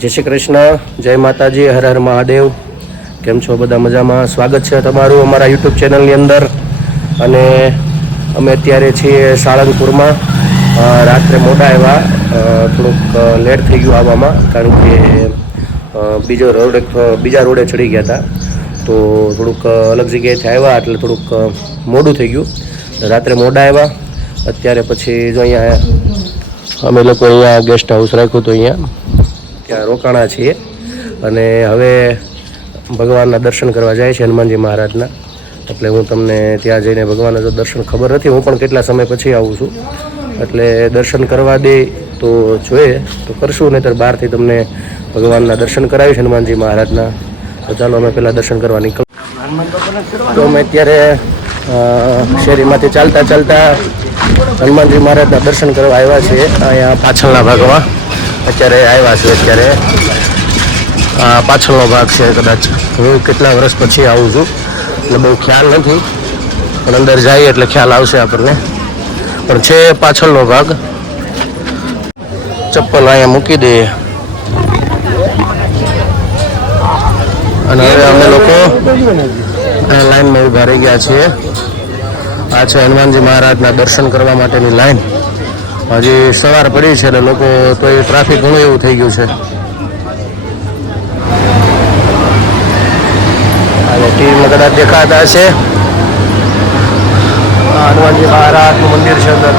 જય શ્રી કૃષ્ણ, જય માતાજી, હર હર મહાદેવ. કેમ છો બધા મજામાં? સ્વાગત છે તમારું અમારા યુટ્યુબ ચેનલની અંદર. અને અમે અત્યારે છીએ સાળંગપુરમાં. રાત્રે મોડા આવ્યા. થોડુંક લેટ થઈ ગયું આવવામાં, કારણ કે બીજો રોડ બીજા રોડે ચડી ગયા હતા. તો થોડુંક અલગ જગ્યાએથી આવ્યા, એટલે થોડુંક મોડું થઈ ગયું. રાત્રે મોડા આવ્યા. અત્યારે પછી જો અહીંયા અમે લોકો અહીંયા ગેસ્ટ હાઉસ રાખ્યું હતું અહીંયા. ત્યાં રોકાણા છીએ. અને હવે ભગવાનના દર્શન કરવા જાય છે હનુમાનજી મહારાજના. એટલે હું તમને ત્યાં જઈને ભગવાનના જો દર્શન ખબર નથી, હું પણ કેટલા સમય પછી આવું છું. એટલે દર્શન કરવા દે તો જોઈએ, તો કરશું, નહીંતર બહારથી તમને ભગવાનના દર્શન કરાવીશ હનુમાનજી મહારાજના. તો ચાલો અમે પહેલાં દર્શન કરવા નીકળ તો અમે અત્યારે શેરીમાંથી ચાલતા ચાલતા હનુમાનજી મહારાજના દર્શન કરવા આવ્યા છીએ, અહીંયા પાછળના ભાગમાં. અત્યારે આવ્યા છે અત્યારે. આ પાછળનો ભાગ છે કદાચ. હું કેટલા વર્ષ પછી આવું છું. એટલે બહુ ખ્યાલ નથી. પણ અંદર જઈએ એટલે ખ્યાલ આવશે આપણને. પણ છે પાછળનો ભાગ. ચપ્પલ અહીંયા મૂકી દઈએ અને હવે અમે લોકો લાઈનમાં ઊભા રહી ગયા છીએ. આ છે હનુમાનજી મહારાજના દર્શન કરવા માટેની લાઈન. હજી સવાર પડી છે ને લોકો તો એ ટ્રાફિક ઘણું એવું થઈ ગયું છે. અને ટીવીમાં કદાચ દેખાતા છે હનુમાનજી મહારાજનું મંદિર છે અંદર.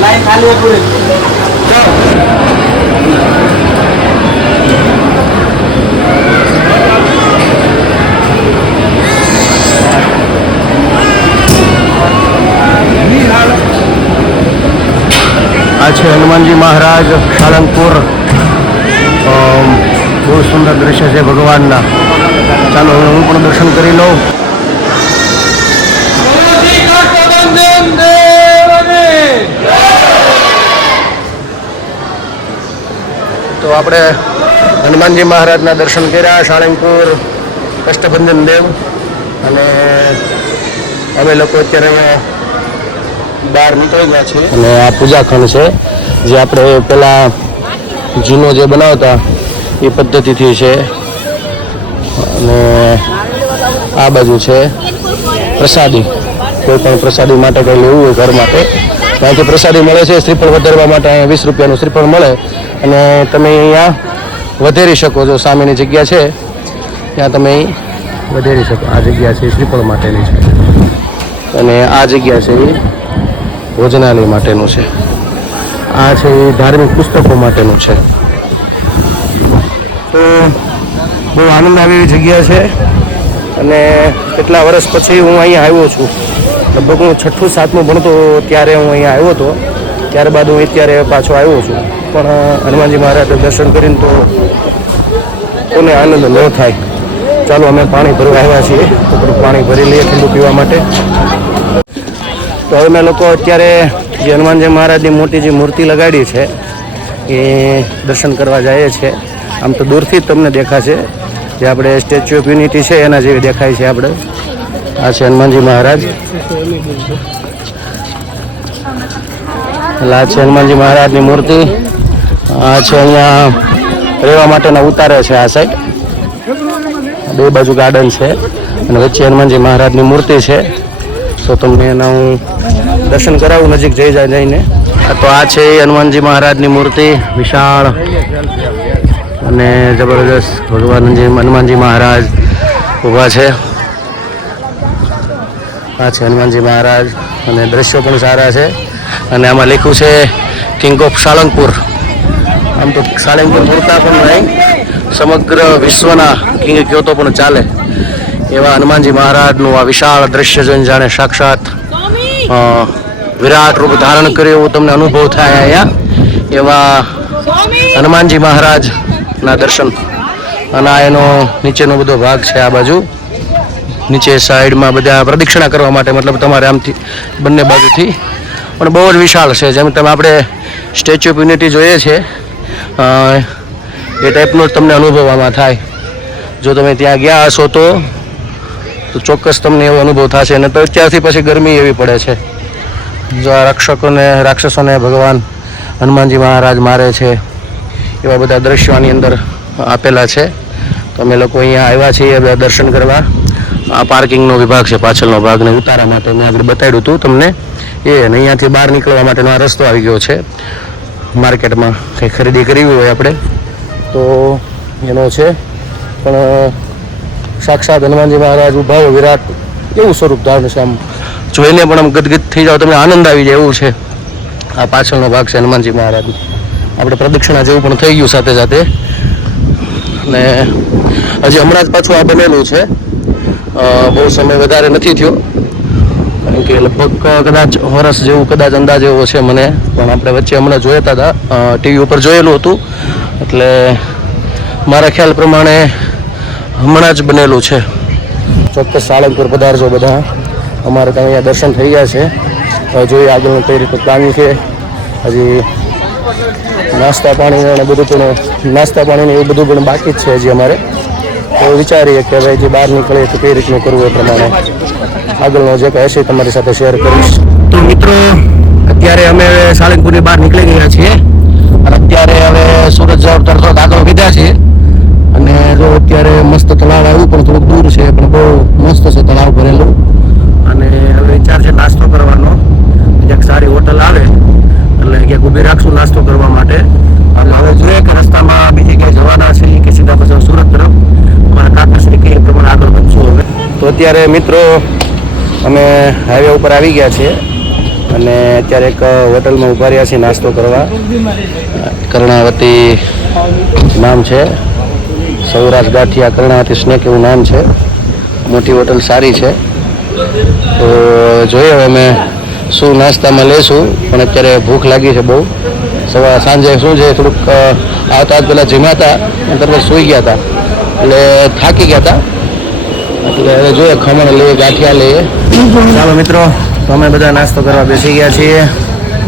લાઈન ખાલી આ છે હનુમાનજી મહારાજ, સાળંગપુર. બહુ સુંદર દ્રશ્ય છે ભગવાનના. ચાલો હું પણ દર્શન કરી લઉં. તો આપણે હનુમાનજી મહારાજના દર્શન કર્યા, સાળંગપુર, કષ્ટભંજન દેવ. અને અમે લોકો અત્યારે બહાર નીકળી ગયા છે. અને આ પૂજાખંડ છે, જે આપણે પેલા જૂનો જે બનાવતા, એ પદ્ધતિથી છે. અને આ બાજુ છે પ્રસાદી. કોઈ પણ પ્રસાદી માટે કંઈ લેવું હોય ઘર માટે. ત્યાંથી પ્રસાદી મળે છે, શ્રીફળ વધારવા માટે અહીંયા વીસ રૂપિયાનું શ્રીફળ મળે. અને તમે અહીંયા વધેરી શકો છો, સામેની જગ્યા છે. ત્યાં તમે વધેરી શકો. આ જગ્યા છે શ્રીફળ માટેની છે. અને આ જગ્યા છે ભોજનાલય માટેનું છે. આ છે એ ધાર્મિક પુસ્તકો માટેનું છે. તો બહુ આનંદ આવે એવી જગ્યા છે. અને કેટલા વર્ષ પછી હું અહીંયા આવ્યો છું. લગભગ હું છઠ્ઠું, સાતમું ભણતો ત્યારે હું અહીંયા આવ્યો હતો. ત્યારબાદ હું અત્યારે પાછો આવ્યો છું. પણ હનુમાનજી મહારાજને દર્શન કરીને તો કોને આનંદ ન થાય. ચાલો, અમે પાણી ભરવા આવ્યા છીએ. તો પાણી ભરી લઈએ ઠંડુ પીવા માટે. તો અમે લોકો અત્યારે જે હનુમાનજી મહારાજની મોટી જે મૂર્તિ લગાડી છે, એ દર્શન કરવા જઈએ છીએ આમ તો દૂરથી જ તમને દેખાશે. જે આપણે સ્ટેચ્યુ ઓફ યુનિટી છે, એના જેવી દેખાય છે આપણે. આ છે હનુમાનજી મહારાજ. એટલે આ છે હનુમાનજી મહારાજની મૂર્તિ. આ છે અહીંયા રહેવા માટેના ઉતારે છે આ સાઈડ બે બાજુ ગાર્ડન છે અને વચ્ચે હનુમાનજી મહારાજની મૂર્તિ છે. તો તમને એના હું દર્શન કરાવું, નજીક જઈ જાય જઈને. તો આ છે હનુમાનજી મહારાજની મૂર્તિ, વિશાળ અને જબરદસ્ત ભગવાનજી, હનુમાનજી મહારાજ ઊભા છે. આ છે હનુમાનજી મહારાજ અને દ્રશ્યો પણ સારા છે. અને આમાં લખ્યું છે કિંગ ઓફ સાળંગપુર આમ તો સાળંગપુર પૂરતા પણ નહીં, સમગ્ર વિશ્વના કિંગ કહો તો પણ ચાલે. એવા હનુમાનજી મહારાજનું આ વિશાળ દ્રશ્ય જોઈને જાણે સાક્ષાત વિરાટ રૂપ ધારણ કર્યું એવું તમને અનુભવ થાય અહીંયા. એવા હનુમાનજી મહારાજના દર્શન. અને આ એનો નીચેનો બધો ભાગ છે આ બાજુ. નીચે સાઈડમાં બધા પ્રદક્ષિણા કરવા માટે મતલબ તમારે આમથી બંને બાજુથી. પણ બહુ જ વિશાળ છે જેમ તમે આપણે સ્ટેચ્યુ ઓફ યુનિટી જોઈએ છે એ ટાઈપનો જ તમને અનુભવવામાં થાય. જો તમે ત્યાં ગયા હશો તો તો ચોક્કસ તમને એવો અનુભવ થશે અને તો અત્યારથી પછી ગરમી એવી પડે છે. જો આ રક્ષકોને, રાક્ષસોને ભગવાન હનુમાનજી મહારાજ મારે છે, એવા બધા દ્રશ્યો આની અંદર આપેલા છે. તો અમે લોકો અહીંયા આવ્યા છીએ બધા દર્શન કરવા. આ પાર્કિંગનો વિભાગ છે, પાછળનો ભાગ ને ઉતારા માટે મેં આગળ બતાવ્યું હતું તમને. એ અને અહીંયાથી બહાર નીકળવા માટેનો આ રસ્તો આવી ગયો છે. માર્કેટમાં કંઈ ખરીદી કરવી હોય આપણે. તો એનો છે, પણ સાક્ષાત હનુમાનજી મહારાજ ઊભા વિરાટ એવું સ્વરૂપ ધારણ છે આમ. જોઈને પણ આમ ગદગદ થઈ જાવ તમને આનંદ આવી જાય એવું છે. આ પાછળનો ભાગ છે હનુમાનજી મહારાજ. આપણે પ્રદક્ષિણા જેવું પણ થઈ ગયું સાથે સાથે. ને હજી હમણાં જ પાછું આ બનેલું છે. બહુ સમય વધારે નથી થયો. કારણ કે લગભગ કદાચ વર્ષ જેવું, કદાચ અંદાજ એવો છે મને. પણ આપણે વચ્ચે હમણાં જોયા હતા ટીવી ઉપર જોયેલું હતું. એટલે મારા ખ્યાલ પ્રમાણે હમણાં જ બનેલું છે. ચોક્કસ સાળંગપુર પધારજો બધા. અમારે ત્યાં અહીંયા દર્શન થઈ ગયા છે. જોઈએ આગળનું કઈ રીતનું પ્લાન છે. હજી નાસ્તા પાણી અને બધું પણ નાસ્તા પાણીને એવું બધું પણ બાકી જ છે હજી અમારે. તો વિચારીએ કે હવે જે બહાર નીકળીએ તો કઈ રીતનું કરવું એ પ્રમાણે. આગળનો જે કંઈ એ તમારી સાથે શેર કરીશ. તો મિત્રો અત્યારે અમે સાળંગપુરની બહાર નીકળી ગયા છીએ. અને અત્યારે હવે સુરત જવાબ તરતો આગળ કીધા છીએ. મસ્ત તળાવ આવ્યું, પણ થોડુંક દૂર છે, પણ બહુ મસ્ત છે તળાવ ભરેલું. અને હવે વિચાર છે નાસ્તો કરવાનો. ક્યાંક સારી હોટલ આવે, એટલે ક્યાંક ઊભી રાખશું નાસ્તો કરવા માટે. અને હવે જોઈએ કે રસ્તામાં બીજી ક્યાંય જવાના છે કે સીધા પછી સુરત તરફ. અમારા કાકાશ્રી કે પ્રમાણે આગળ વધશું હવે. તો અત્યારે મિત્રો, અમે હાઈવે ઉપર આવી ગયા છીએ. અને અત્યારે એક હોટલમાં ઊભા રહ્યા છીએ નાસ્તો કરવા. કર્ણાવતી નામ છે. સૌરાષ્ટ્ર ગાંઠિયા કર્ણાવતી સ્નેક એવું નામ છે. મોટી હોટલ સારી છે. તો જોઈએ હવે અમે શું નાસ્તામાં લેશું. પણ અત્યારે ભૂખ લાગી છે બહુ. સવાર સાંજે શું છે? થોડુંક આવતા જ પહેલાં જીમાતા તરત સૂઈ ગયા હતા. એટલે થાકી ગયા હતા. એટલે હવે જોઈએ ખમણ લઈએ ગાંઠિયા લઈએ. ચાલો મિત્રો તો અમે બધા નાસ્તો કરવા બેસી ગયા છીએ.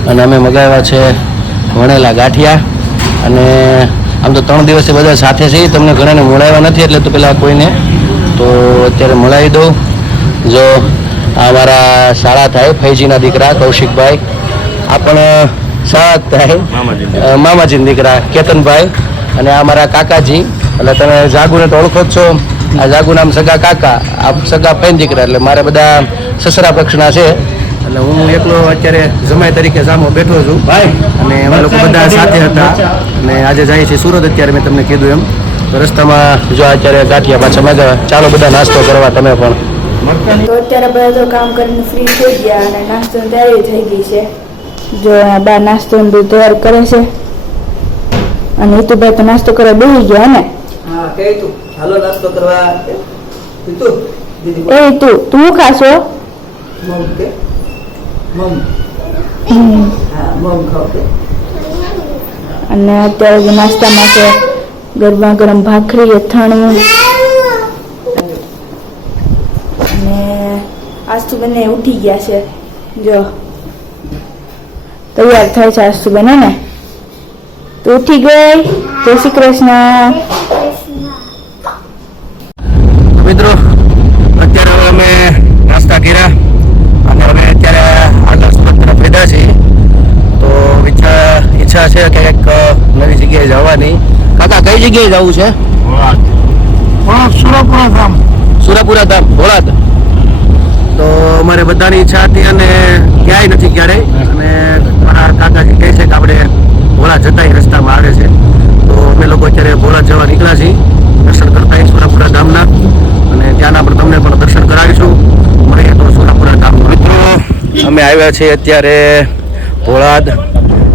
અને અમે મગાવ્યા છે વણેલા ગાંઠિયા. અને આમ તો ત્રણ દિવસથી બધા સાથે છે તમને ઘણાને મળાવ્યા નથી એટલે તો પેલા કોઈને. તો અત્યારે મળાવી દઉં. જો અમારા સાળા થાય ફૈજીના દીકરા કૌશિકભાઈ. આ પણ થાય. મામાજીના દીકરા કેતનભાઈ. અને આ અમારા કાકાજી. એટલે તમે જાગુને તો ઓળખો જ છો. આ જાગુ નામ સગા કાકા આ સગા ફૈન દીકરા એટલે મારે બધા સસરા પક્ષના છે. એટલે હું એકલો અત્યારે જમાઈ તરીકે સામો બેઠો છું. ભાઈ અને અમે લોકો બધા સાથે હતા. અને આજે જાય છે સુરત અત્યારે મેં તમને કીધું એમ. તો રસ્તામાં જો અત્યારે ગાંઠિયા પાછા મજા ચાલો બધા નાસ્તો કરવા તમે પણ. તો અત્યારે બધા તો કામ કરીને ફ્રી થઈ ગયા અને નાસ્તો તૈયારી થઈ ગઈ છે. જો આ બા નાસ્તો બધું તૈયાર કરે છે. અને હિતુભાઈ તો નાસ્તો કરવા બેસી ગયા ને? હા કે તું હાલો નાસ્તો કરવા. તું એ તું તું ખાશો? મમ કે મમ હા મમ ખાવ કે અને અત્યારે નાસ્તામાં છે ગરમા ગરમ ભાખરી અથાણું. અને આસ્તુ બંને ઉઠી ગયા છે. જો. તૈયાર થાય છે આસ્તુ બંને ને? તો ઉઠી ગઈ. જય શ્રી કૃષ્ણ. મિત્રો અત્યારે અમે નાસ્તા કર્યા. ઈચ્છા છે ક્યાંક નવી જગ્યાએ જવાની. કાકા કઈ જગ્યાએ જવું છે? સુરાપુરા ધામ. સુરાપુરા ધામ ભોળાદ તો અમારે બધાની ઈચ્છા હતી અને ક્યાંય નથી ક્યારેય. અને મારા કાકાજી કહે છે કે આપણે ભોળા જતાય રસ્તામાં આવે છે. તો અમે લોકો અત્યારે ભોળા જવા નીકળ્યા છીએ. દર્શન કરતા સુરાપુરા ધામના. અને ત્યાંના પણ તમને પણ દર્શન કરાવીશું. મળીએ તો સુરાપુરા ધામ મિત્રો અમે આવ્યા છીએ અત્યારે ભોળાદ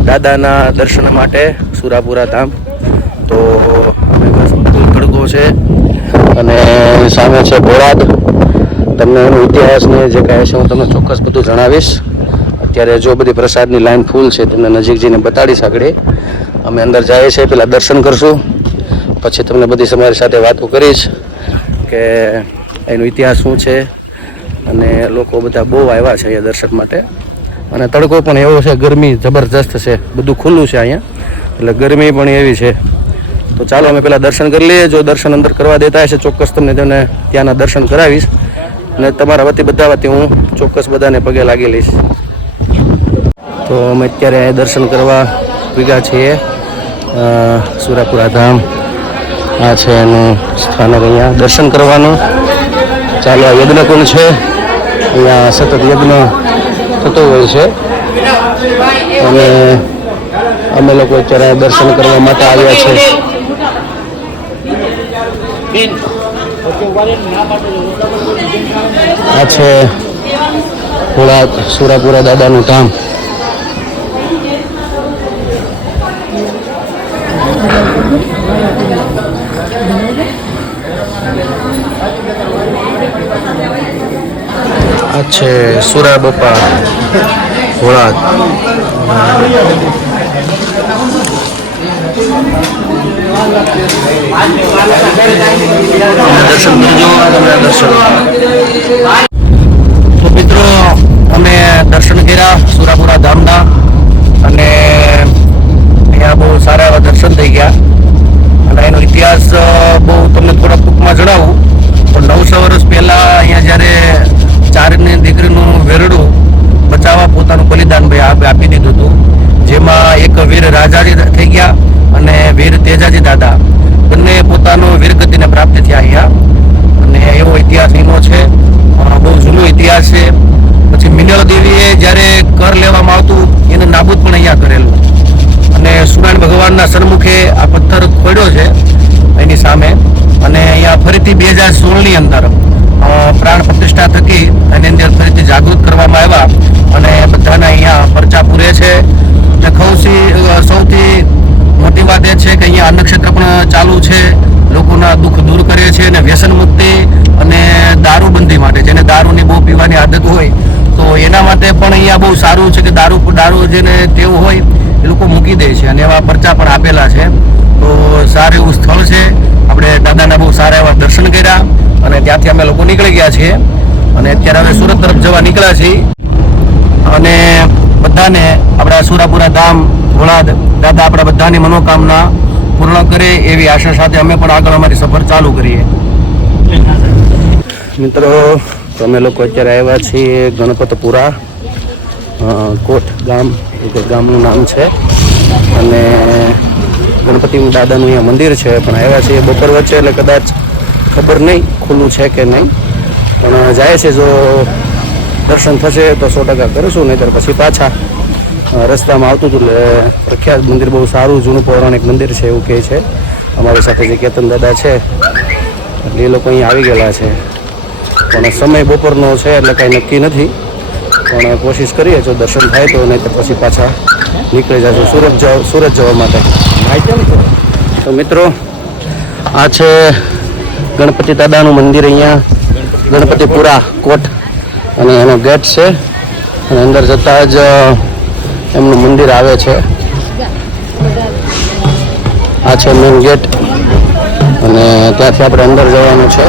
દાદાના દર્શન માટે સુરાપુરા ધામ. તો અમે બસ ખડકો છે અને સામે છે બોરાદ તમને એનો ઇતિહાસને જે કહે છે હું તમને ચોક્કસ બધું જણાવીશ. અત્યારે જો બધી પ્રસાદની લાઈન ફૂલ છે, તમને નજીક જઈને બતાડીશ આગળ. અમે અંદર જઈએ છીએ, પેલા દર્શન કરશું. પછી તમને બધી તમારી સાથે વાતો કરીશ કે એનો ઇતિહાસ શું છે. અને લોકો બધા બહુ આવ્યા છે અહીંયા દર્શન માટે. અને તડકો પણ એવો છે, ગરમી જબરજસ્ત છે, બધું ખુલ્લું છે અહીંયા. એટલે ગરમી પણ એવી છે. તો ચાલો અમે પેલા દર્શન કરી લઈએ. જો દર્શન અંદર કરવા દેતા હશે, ચોક્કસ તમને તેને ત્યાંના દર્શન કરાવીશ. અને તમારા વતી બધા વતી હું ચોક્કસ બધાને પગે લાગી લઈશ. તો અમે અત્યારે દર્શન કરવા ભેગા છીએ. સુરાપુરા ધામ. આ છે એનું સ્થાનક અહીંયા. દર્શન કરવાનું. ચાલો આ યજ્ઞકુંડ છે? અહીંયા સતત યજ્ઞ થતો હોય છે. અને અમે લોકો અત્યારે દર્શન કરવા માટે આવ્યા છે. આ છે સુરાપુરા દાદાનું ધામ. આ છે સુરા બપા તમે દર્શન તો મિત્રો, અમે દર્શન કર્યા સુરાપુરા ધામના અને અહીંયા બહુ સારા એવા દર્શન થઈ ગયા. અને એનો ઇતિહાસ બહુ તમને થોડા ટૂંકમાં જણાવું. તો નવસો વર્ષ પહેલાં અહીંયા જ્યારે ચારની દીકરીનું વેરડું બચાવવા પોતાનું બલિદાન ભાઈ આપ- દીધું હતું. જેમાં એક વીર રાજાજી થઈ ગયા અને વીર તેજાજી દાદા. બંને પોતાનો વીરગતિને પ્રાપ્ત થયા અહીંયા. અને એવો ઇતિહાસ એનો છે. બહુ જૂનો ઇતિહાસ છે. પછી મિનલ દેવીએ જ્યારે કર લેવામાં આવતું, એને નાબૂદ પણ અહીંયા કરેલું. અને સૂર્યનારાયણ ભગવાનના સન્મુખે આ પથ્થર ખોડ્યો છે. એની સામે. અને અહીંયા ફરીથી બે હજાર સોળની અંદર પ્રાણ પ્રતિષ્ઠા થકી એની અંદર ફરીથી જાગૃત કરવામાં આવ્યા અને બધાના અહીંયા પરચા પૂરે છે. અને ખૌસી સૌથી મોટી વાત એ છે કે અહીંયા અન્નક્ષેત્ર પણ ચાલુ છે. લોકોના દુઃખ દૂર કરે છે અને વ્યસન મુક્તિ અને દારૂબંધી માટે, જેને દારૂની બહુ પીવાની આદત હોય, તો એના માટે પણ અહીંયા બહુ સારું છે કે દારૂ દારૂ જેને તેવું હોય, એ લોકો મૂકી દે છે અને એવા પરચા પણ આપેલા છે. તો સારું એવું સ્થળ છે. આપણે દાદાના બહુ સારા એવા દર્શન કર્યા અને ત્યાંથી અમે લોકો નીકળી ગયા છીએ. અને અત્યારે હવે સુરત તરફ જવા નીકળ્યા છીએ. અને બધાને આપણા સુરાપુરા ધામ ધોળાદ દાદા આપણા બધાની મનોકામના પૂર્ણ કરે એવી આશા સાથે અમે પણ આગળ અમારી સફર ચાલુ કરીએ. મિત્રો અમે લોકો અત્યારે આવ્યા છીએ ગણપતપુરા કોઠ ગામ, એ ગામનું નામ છે. અને ગણપતિ દાદાનું અહીંયા મંદિર છે, પણ આવ્યા છીએ બપોર વચ્ચે એટલે કદાચ ખબર નહીં, ખુલ્લું છે કે નહીં. પણ જાય છે જો દર્શન થશે તો સો ટકા કરીશું, નહીંતર પછી પાછા રસ્તામાં આવતું હતું એટલે પ્રખ્યાત મંદિર બહુ સારું, જૂનું પૌરાણિક મંદિર છે એવું કહે છે. અમારી સાથે જે કેતન દાદા છે, એટલે એ લોકો અહીંયા આવી ગયેલા છે. પણ સમય બપોરનો છે એટલે કાંઈ નક્કી નથી. પણ કોશિશ કરીએ જો દર્શન થાય તો નહીં પછી પાછા નીકળી જશું. સુરત જવા સુરત જવા માટે. તો મિત્રો, આ છે ગણપતિ દાદાનું મંદિર અહીંયા, ગણપતિપુરા કોટ. અને એનો ગેટ છે. અને અંદર જતાં જ એમનું મંદિર આવે છે. આ છે મેઇન ગેટ અને ત્યાંથી આપણે અંદર જવાનું છે.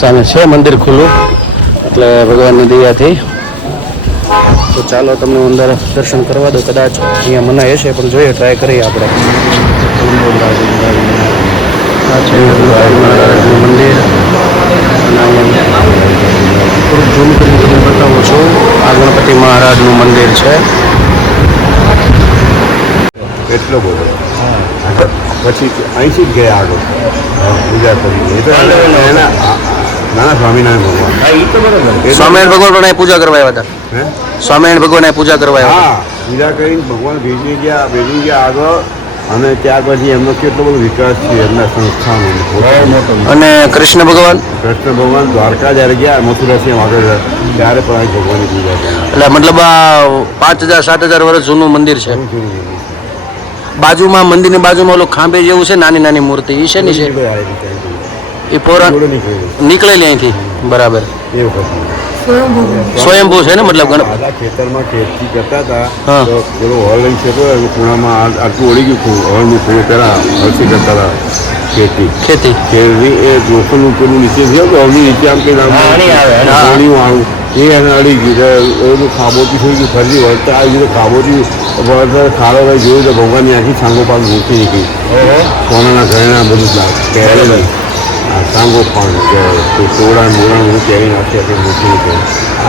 સામે છે મંદિર ખુલ્લું. એટલે ભગવાનની દયાથી તો ચાલો તમને અંદર દર્શન કરવા દો કદાચ. અહીંયા મનાય હશે પણ જોઈએ ટ્રાય કરીએ આપણે. આ છે ગણપતિ મહારાજનું મંદિર થોડુંક ઝૂમ કરીને તમને બતાવું છું. આ ગણપતિ મહારાજનું મંદિર છે. એટલો બોલો પછી અહીંથી જ ગયા આગળ. પૂજા કરી એ તો એના- નાના સ્વામિનારાયણ ભગવાન. સ્વામિનારાયણ ભગવાન પણ પૂજા કરવા આવ્યા હતા. હે? સ્વામિનારાયણ ભગવાન અહીં પૂજા કરવા હા પૂજા કરીને ભગવાન ભેજી ગયા ભેજી ગયા આગળ અને ત્યાર પછી એમનો કેટલો બધો વિકાસ છે એમના સંસ્થાનો અને કૃષ્ણ ભગવાન? કૃષ્ણ ભગવાન દ્વારકા જ્યારે ગયા મથુરાથી આગળ ત્યારે પણ ભગવાનની પૂજા એટલે મતલબ આ પાંચ હજાર સાત હજાર વર્ષ જૂનું મંદિર છે. બાજુમાં મંદિરની બાજુમાં ઓલું ખાંભે જેવું છે નાની નાની મૂર્તિ એ છે ને છે. એ પૌરાણ નીકળેલી. અહીંથી? બરાબર. એ વખતની. સ્વયંભૂ. છે ને મતલબ ખેતરમાં ખેતી કરતા હતા. પેલો હળ લઈને છે ખૂણામાં આટલું ઓળી ગયું હતું. હળનું ખૂણું પેલા હળથી કરતા હતા ખેતી. ખેતી. ખેતી એ જોખમનું પેલું નીચે થયું કે હળની નીચે આમ કંઈ હા, અણી આવે, પાણી વાળું એ એને અડી ગયું. તો એનું ખાબોતી થઈ ગયું. ફરી વળતા આવી ગયું તો ખાબોતી વળતા ખાડો ભાઈ જોયું તો ભગવાનની આખી છાંગો પાક મૂકી નીકળી. સોનાના ઘરેણા બધું પહેરેલું આ સાંગો પણ કે સોડા મોડા હું પહેરી નાખી આપણે મૂકી નીકળી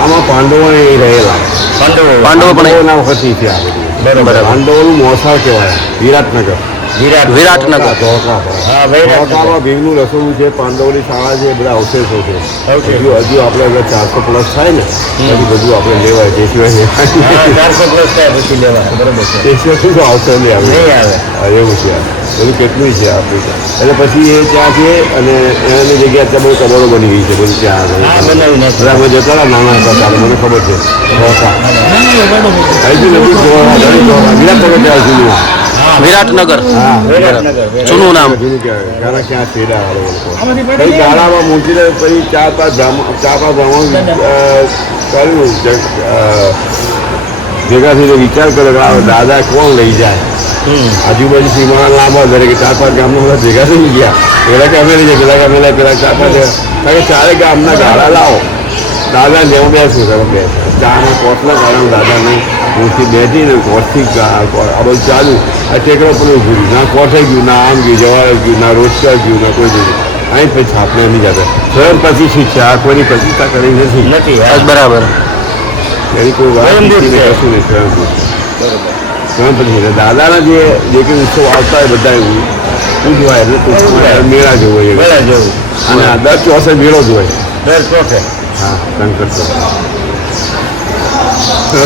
આમાં પાંડવો એ રહેલા. પાંડવો. પણ એના વખતથી છે આ બધું. બરાબર. પાંડવોનું મોસાળ કહેવાય. વિરાટનગર. વિરાટ વિરાટનગર. ધોળકામાં ભીમનું રસોડું છે પાંડવોની શાળા છે એ બધા અવશેષો છે. હજુ હજુ આપણે હવે ચારસો પ્લસ થાય ને પછી બધું આપણે લેવાય તે સિવાય લેવાય. ચારસો પ્લસ થાય પછી લેવા બરોબર છે. તે સિવાય શું આવશે નહીં આવે. એવું છે. બધું કેટલું છે આપણું એટલે પછી એ ત્યાં છે અને એની જગ્યાએ અત્યારે બધું કબરો બની ગઈ છે બધું. બધા અમે જતા હતા નાના હતા ત્યારે મને ખબર છે. વિરાટનગર. જૂનું. નામ. ક્યાં છેડા ગાળામાં મૂકીને પછી ચાર પાંચ ચાર પાંચ બ્રાહ્મણ કર્યું. ભેગા થઈને વિચાર કર્યો કે દાદા કોણ લઈ જાય? આજુબાજુ સીમા લાંબા દરેક ચાર પાંચ ગામના બધા ભેગા થઈ ગયા. પેલા કે અમે લઈ જાય પેલા કે અમે લઈ પેલા ચાર પાંચ કારણ કે ચારે ગામના ગાળા લાવો. દાદા જેવું બેસું તમે બેસ. ચાને કોટના ગાળા દાદાને ઊંચી બેઠી ને કોટથી આ બધું ચાલુ. આ ટેકરો પણ ઊભું ના કોઠે ગયું ના આમ ગયું જવા ગયું ના રોજગાર ગયું ના કોઈ ગયું અહીં પછી છાપને નહીં જતા. સ્વયં પછી શિક્ષા આ કોઈની પ્રતિષ્ઠા કરી નથી. બરાબર. એની કોઈ વાત નથી કશું નહીં સ્વયંભૂત. સ્વયં પછી એટલે દાદાના જે જે કંઈ ઉત્સવ આવતા હોય બધા એવું ઉજવાય એટલે મેળા જેવો હોય એ. મેળા જેવું. અને આ દર ચોથે મેળો જ હોય. દર ચોથે. હા શંકર ચોથે.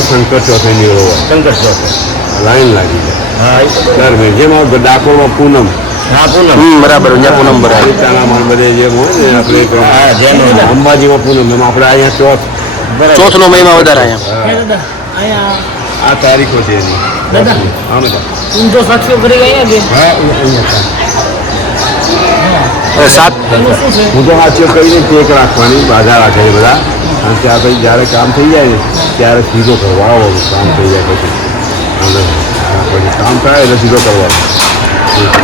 શંકર ચોથે મેળો હોય. શંકર ચોથે. લાઈન લાગી જાય. દર મહિને. જેમાં ડાકોરમાં પૂનમ. હા પૂનમ. બરાબર ત્યાં પૂનમ ભરાય ચાણામાં બધે જેમ હોય ને આપણે. અંબાજીમાં પૂનમ. એમ આપણે અહીંયા ચોથ. ચોથનો મહિમા વધારે અહીંયા. અહીંયા આ તારીખો છે એની. દાદા. ઊંધો સાક્ષીઓ કરી ગયા કે હા હવે સાત હું તો વાંચ્યો કરીને ચેક રાખવાની બાધા રાખે છે બધા. અને ત્યાં પછી જ્યારે કામ થઈ જાય ને ત્યારે સીધો કરવાનો કામ થઈ જાય પછી. કામ થાય એટલે સીધો કરવાનો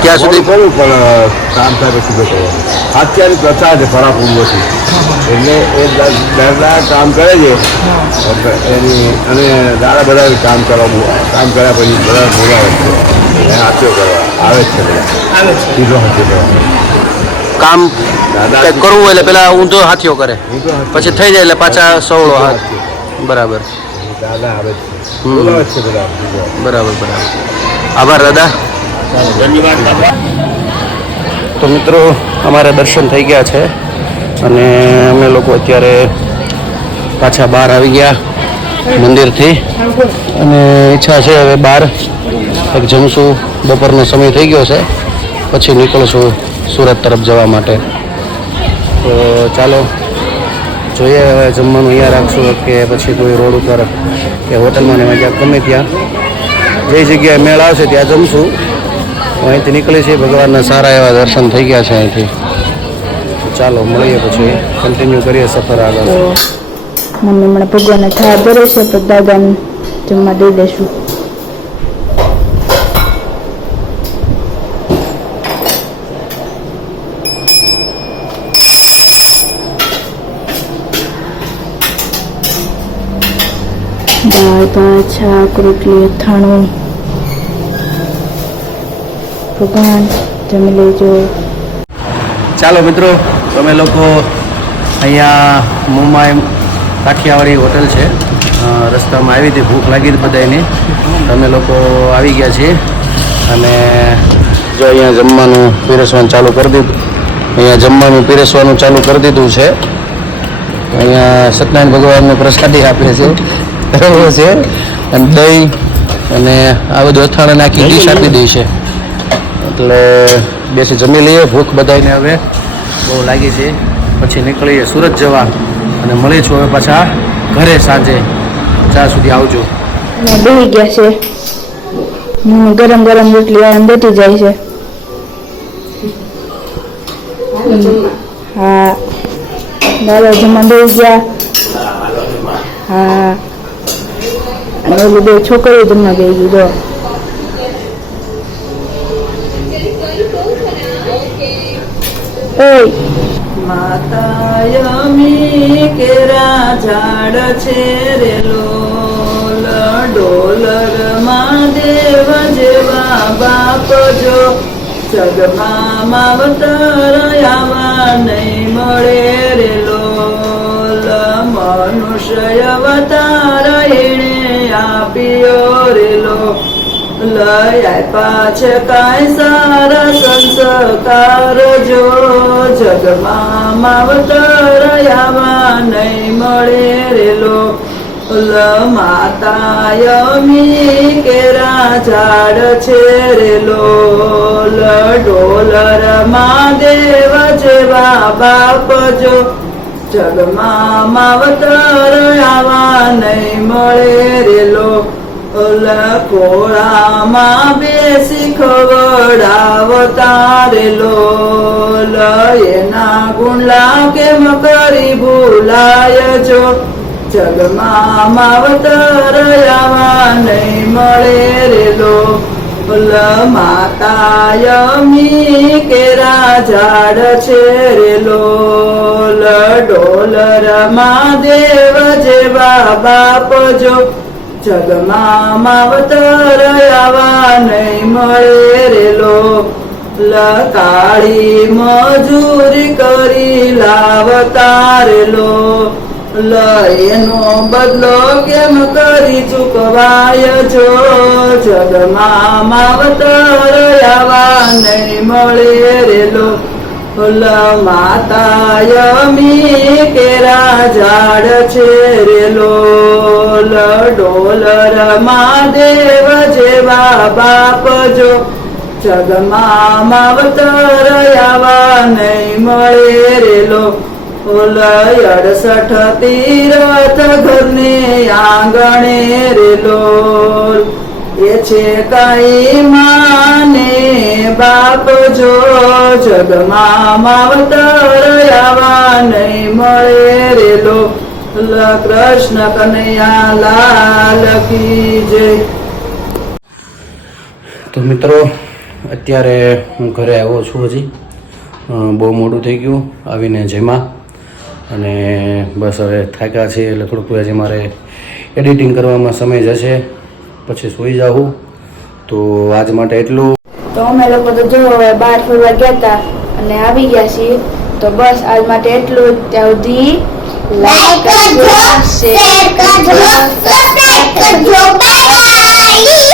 ત્યાં સુધી- કરું પણ કામ થાય શું કરવાનું. અત્યારની પ્રથા છે ફરાપૂર્વથી એટલે એ દાદા કામ કરે છે. એની અને દાદા બધા કામ કરવા કામ કર્યા પછી બધા બોલાવે છે. એ હાથો કરવા. આવે છે બધા. આવે છે. સીધો હાથો કરવા. કામ કરવું એટલે પેલા ઊંધો હાથીઓ કરે. પછી થઈ જાય એટલે પાછા સવળો હાથ. બરાબર. દાદા આવે છે. છે બધા. બરાબર બરાબર. આભાર દાદા. તો મિત્રો, અમારા દર્શન થઈ ગયા છે અને અમે લોકો અત્યારે પાછા બહાર આવી ગયા મંદિરથી. અને ઈચ્છા છે હવે બહાર એક જમશું. બપોરનો સમય થઈ ગયો છે. પછી નીકળશું સુરત તરફ જવા માટે. તો ચાલો, જોઈએ હવે જમવાનું અહીંયા રાખશું કે પછી કોઈ રોડ ઉપર કે હોટલમાં ને ગમે ત્યાં. જે જગ્યાએ મેળ આવશે ત્યાં જમશું. અહીંથી નીકળી છીએ, ભગવાનના સારા એવા દર્શન થઈ ગયા છે અહીંથી. ચાલો, મળીએ પછી. કન્ટિન્યુ કરીએ સફર આગળ. હમણાં ભગવાનને થાળ ભરે છે, તો દાદાને જમવા દઈ દેશું. દાળ, ભાત, શાક અથાણું. ભગવાન જમી લેજો. ચાલો મિત્રો, તમે લોકો અહીંયા મુંબઈ કાઠિયાવાડી હોટલ છે. રસ્તામાં આવી હતી ભૂખ લાગી હતી બધાને તમે લોકો આવી ગયા છીએ. અને જો અહીંયા જમવાનું પીરસવાનું ચાલુ કરી દીધું. અહીંયા જમવાનું પીરસવાનું ચાલુ કરી દીધું છે. અહીંયા સત્યનારાયણ ભગવાનને પ્રસાદી આપે છે. બરાબર છે? અને દહીં અને આ બધું અથાણા નાખી ડીશ આપી દે છે. એટલે બેસી જમી લઈએ, ભૂખ બધાને હવે. બહુ લાગી છે. પછી નીકળીએ સુરત જવા અને મળીશું હવે પાછા ઘરે સાંજે. ચા સુધી આવજો. બેસી ગયા છે. ગરમ ગરમ રોટલી આમ બેઠી જાય છે. હા. દાદા જમવા બેસી ગયા. હા. અને ઓલી બે છોકરીઓ જમવા ગઈ, જો. ઓય. માતાયમી કેરા ઝાડ છે રે લોલ ડોલરમાં દેવ જેવા બાપ જો. જગમાં માવતર નહીં મળે રે લોલ. મનુષ્ય અવતાર એણે આપ્યો રેલો લઈ આપ્યા છે કાંઈ સારા સંસ્કાર જો જગમાં માવતર આવા નહીં મળે રેલો લ માતાયમી કેરા ઝાડ છે રેલો ડોલરમાં દેવ જેવા બાપ જો જગમાં માવતર આવા નહીં મળે રેલો કોળામાં બેસી ખવડાવતા રેલો એના ગુણલા કેમ કરી ભૂલાય જો. જગમાં માવતર નહીં મળે રેલો ઓલા માતાયમી કેરા ઝાડ છે રેલો ડોલરમાં દેવ જે બાપ જો જગમાં માવતર આવા નહીં મળે રેલો લકાળી મજૂરી કરી લાવતા રેલો લયનો બદલો કેમ કરી ચૂકવાય છો? જગમાં માવતર આવા નહીં મળે રેલો ફૂલ માતાયમી કેરા ઝાડ છે રેલો ડોલરમાં દેવ જેવા બાપ જો. જગમાં માવતર આવા નહીં મળે રેલો અડસઠ તીરથ ઘરને આંગણે રેલો એ છે કઈ માને બાપ જો જગમાં માવતર આવા નહીં મળે રેલો કૃષ્ણ કનૈયા લાલ કી જય. તો મિત્રો, અત્યારે હું ઘરે આવ્યો છું હજી. બહુ મોડું થઈ ગયું, આવીને જેમાં. અને બસ હવે થાક્યા છે એટલે થોડુંક હજી મારે એડિટિંગ કરવામાં સમય જશે. પછી સૂઈ જાઉં. તો આજ માટે એટલું. તો અમે લોકો તો જો હવે બહાર ફરવા ગયા હતા અને આવી ગયા છીએ તો બસ આજ માટે એટલું જ. ત્યાં સુધી લાઈક કરજો શેર કરજો. સબસ્ક્રાઇબ કરજો. બાય